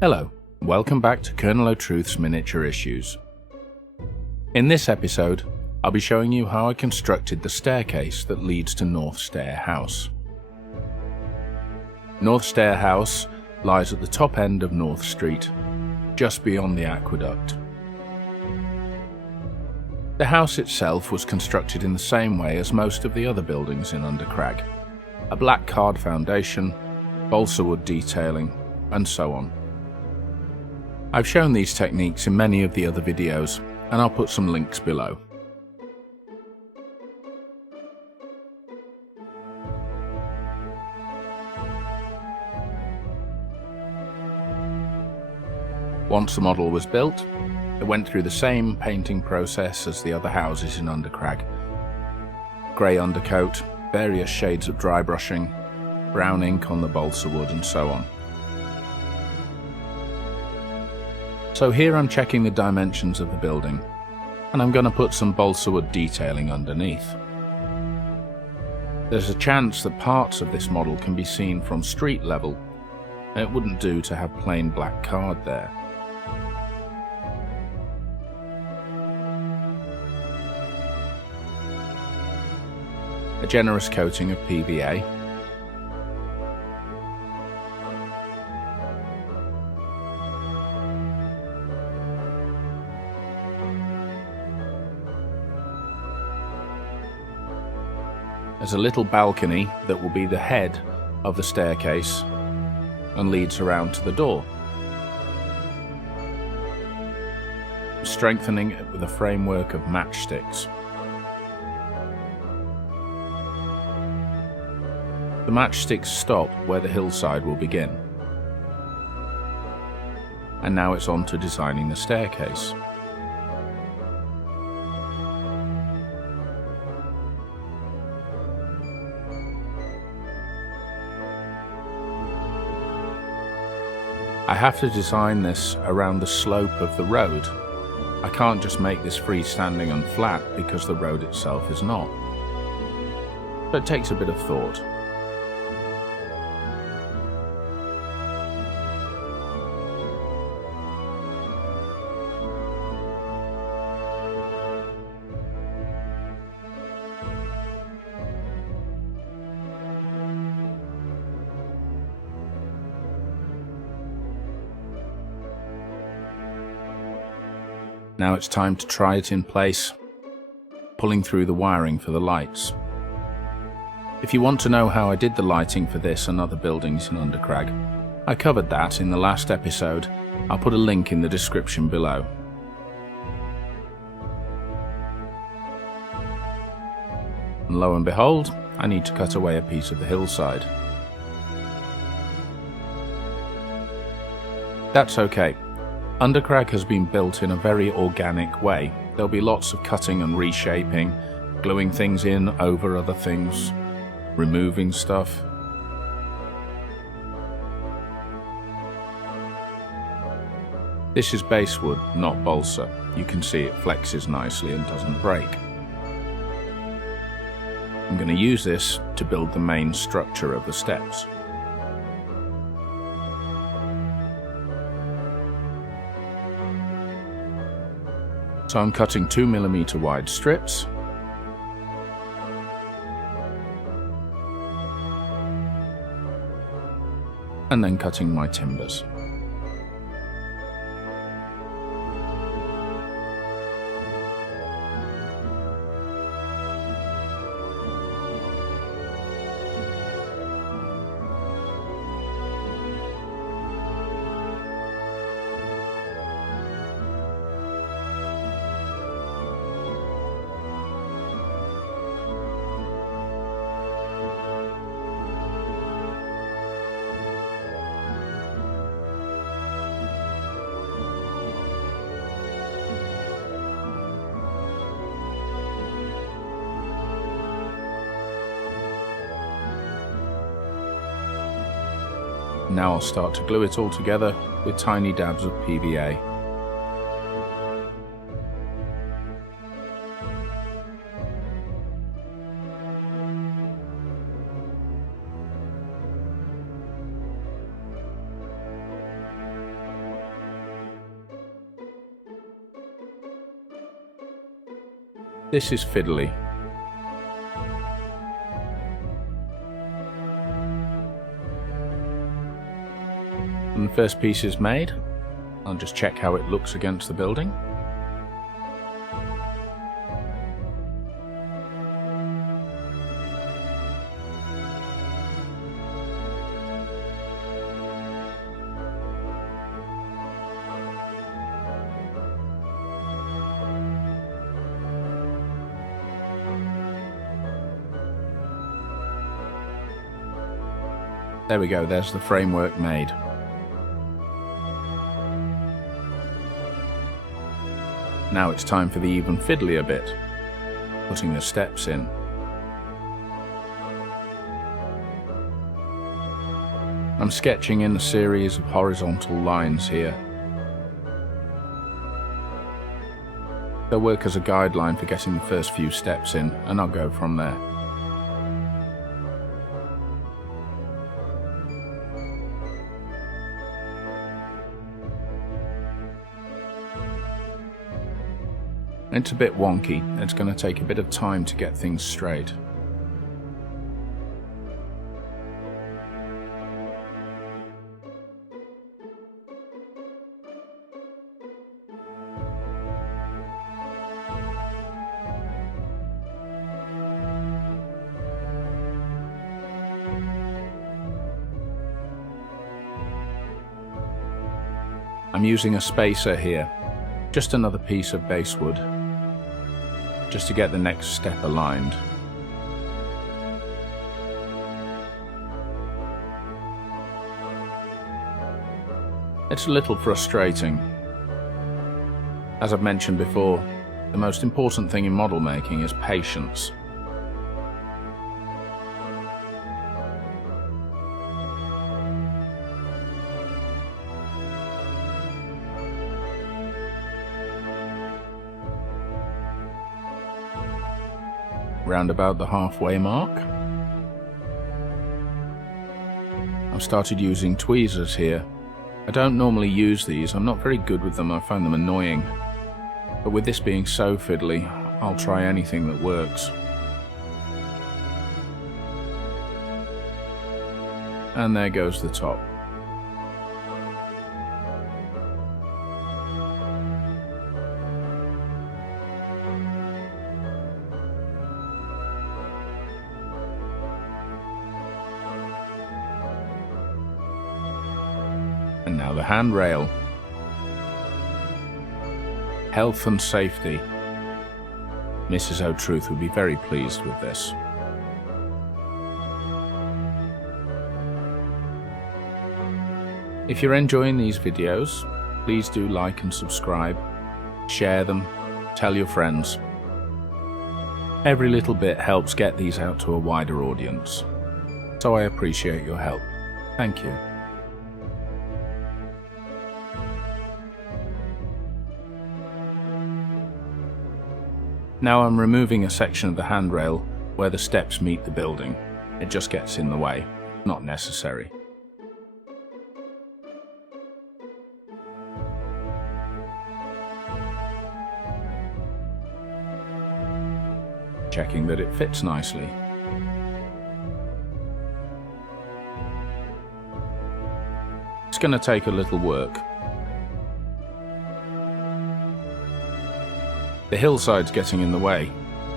Hello, welcome back to Colonel O'Truth's Miniature Issues. In this episode, I'll be showing you how I constructed the staircase that leads to North Stair House. North Stair House lies at the top end of North Street, just beyond the aqueduct. The house itself was constructed in the same way as most of the other buildings in Undercrag. A black card foundation, balsa wood detailing, and so on. I've shown these techniques in many of the other videos, and I'll put some links below. Once the model was built, it went through the same painting process as the other houses in Undercrag. Grey undercoat, various shades of dry brushing, brown ink on the balsa wood, and so on. So here I'm checking the dimensions of the building, and I'm going to put some balsa wood detailing underneath. There's a chance that parts of this model can be seen from street level, and it wouldn't do to have plain black card there. A generous coating of PVA, there's a little balcony that will be the head of the staircase and leads around to the door, strengthening it with a framework of matchsticks. The matchsticks stop where the hillside will begin. And now it's on to designing the staircase. I have to design this around the slope of the road. I can't just make this freestanding and flat because the road itself is not. But it takes a bit of thought. Now it's time to try it in place, pulling through the wiring for the lights. If you want to know how I did the lighting for this and other buildings in Undercrag, I covered that in the last episode. I'll put a link in the description below. And lo and behold, I need to cut away a piece of the hillside. That's okay. Undercrag has been built in a very organic way. There'll be lots of cutting and reshaping, gluing things in over other things, removing stuff. This is basswood, not balsa. You can see it flexes nicely and doesn't break. I'm going to use this to build the main structure of the steps. So I'm cutting 2mm wide strips, and then cutting my timbers. Now I'll start to glue it all together with tiny dabs of PVA. This is fiddly. When the first piece is made, I'll just check how it looks against the building. There we go, there's the framework made. Now it's time for the even fiddlier bit, putting the steps in. I'm sketching in a series of horizontal lines here. They'll work as a guideline for getting the first few steps in, and I'll go from there. It's a bit wonky, it's going to take a bit of time to get things straight. I'm using a spacer here, just another piece of basswood, just to get the next step aligned. It's a little frustrating. As I've mentioned before, the most important thing in model making is patience. Round about the halfway mark. I've started using tweezers here. I don't normally use these, I'm not very good with them, I find them annoying. But with this being so fiddly, I'll try anything that works. And there goes the top. And now the handrail. Health and safety. Mrs. O'Truth would be very pleased with this. If you're enjoying these videos, please do like and subscribe, share them, tell your friends. Every little bit helps get these out to a wider audience, so I appreciate your help. Thank you. Now I'm removing a section of the handrail where the steps meet the building. It just gets in the way, not necessary. Checking that it fits nicely. It's going to take a little work. The hillside's getting in the way,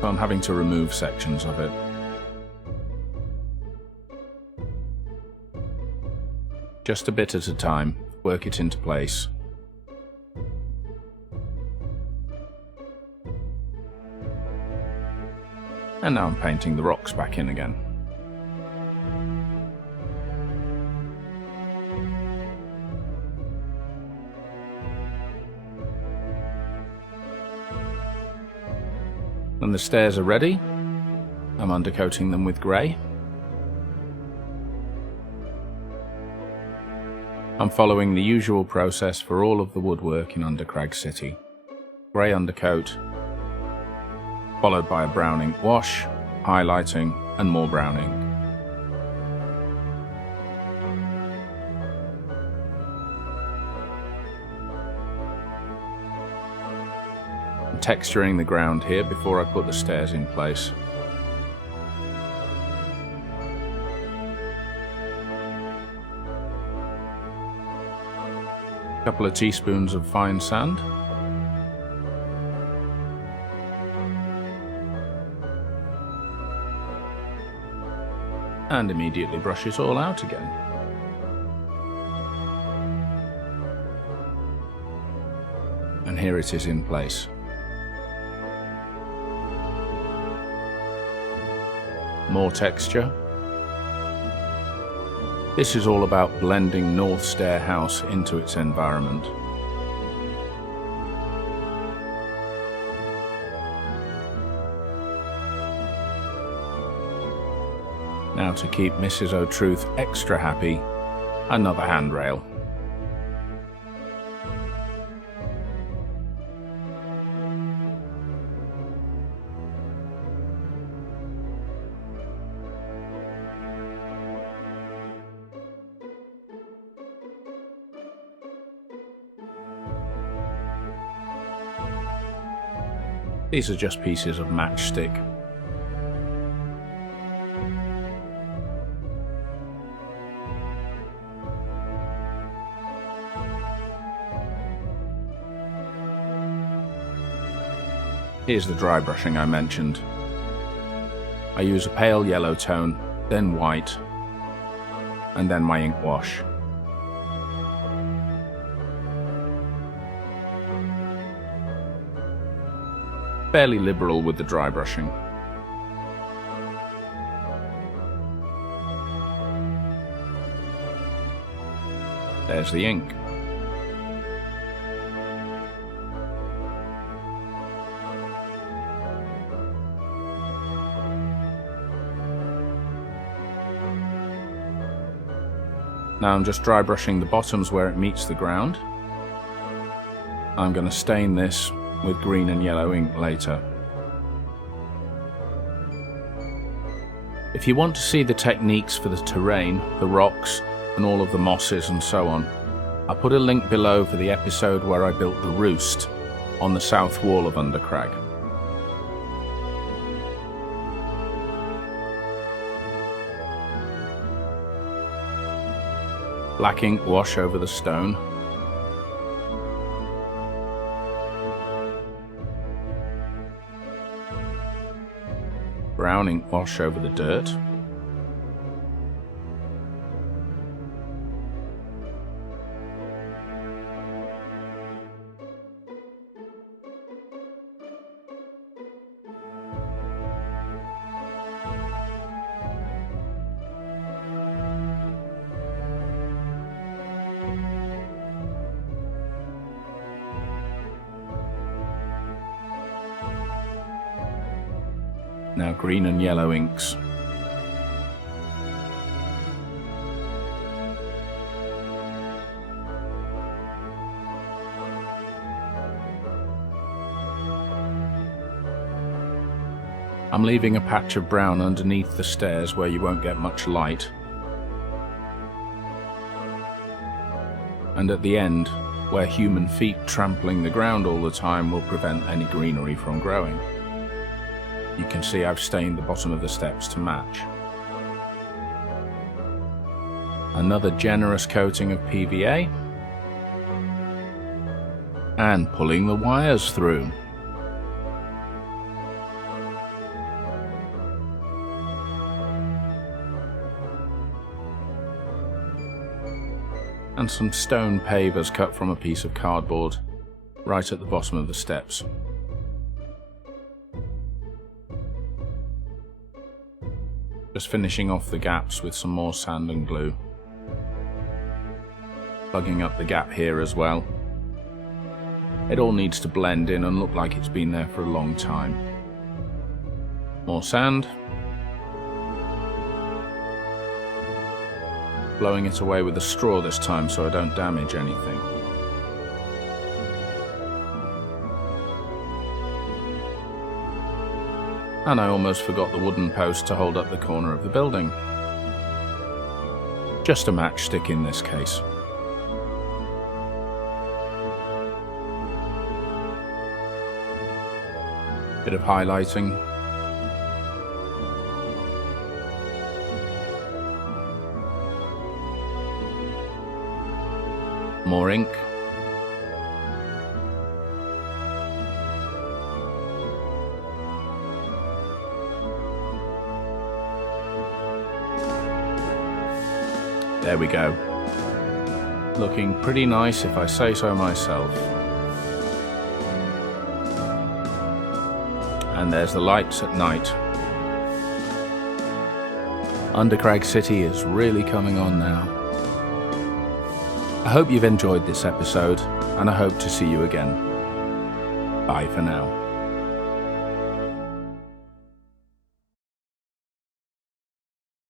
so I'm having to remove sections of it. Just a bit at a time, work it into place. And now I'm painting the rocks back in again. When the stairs are ready, I'm undercoating them with grey. I'm following the usual process for all of the woodwork in Undercrag City. Grey undercoat, followed by a browning wash, highlighting, and more browning. texturing the ground here before I put the stairs in place. A couple of teaspoons of fine sand. And immediately brush it all out again. And here it is in place. More texture. This is all about blending North Stair House into its environment. Now, to keep Mrs. O'Truth extra happy, another handrail. These are just pieces of matchstick. Here's the dry brushing I mentioned. I use a pale yellow tone, then white, and then my ink wash. Fairly liberal with the dry brushing. There's the ink. Now I'm just dry brushing the bottoms where it meets the ground. I'm going to stain this with green and yellow ink later. If you want to see the techniques for the terrain, the rocks, and all of the mosses and so on, I'll put a link below for the episode where I built the roost on the south wall of Undercrag. Black ink wash over the stone. Brown ink wash over the dirt. Now green and yellow inks. I'm leaving a patch of brown underneath the stairs where you won't get much light. And at the end, where human feet trampling the ground all the time will prevent any greenery from growing. You can see I've stained the bottom of the steps to match. Another generous coating of PVA. And pulling the wires through. And some stone pavers cut from a piece of cardboard right at the bottom of the steps. Just finishing off the gaps with some more sand and glue. Plugging up the gap here as well. It all needs to blend in and look like it's been there for a long time. More sand. Blowing it away with a straw this time so I don't damage anything. And I almost forgot the wooden post to hold up the corner of the building. Just a matchstick in this case. Bit of highlighting. More ink. There we go. Looking pretty nice if I say so myself. And there's the lights at night. Undercrag City is really coming on now. I hope you've enjoyed this episode, and I hope to see you again. Bye for now.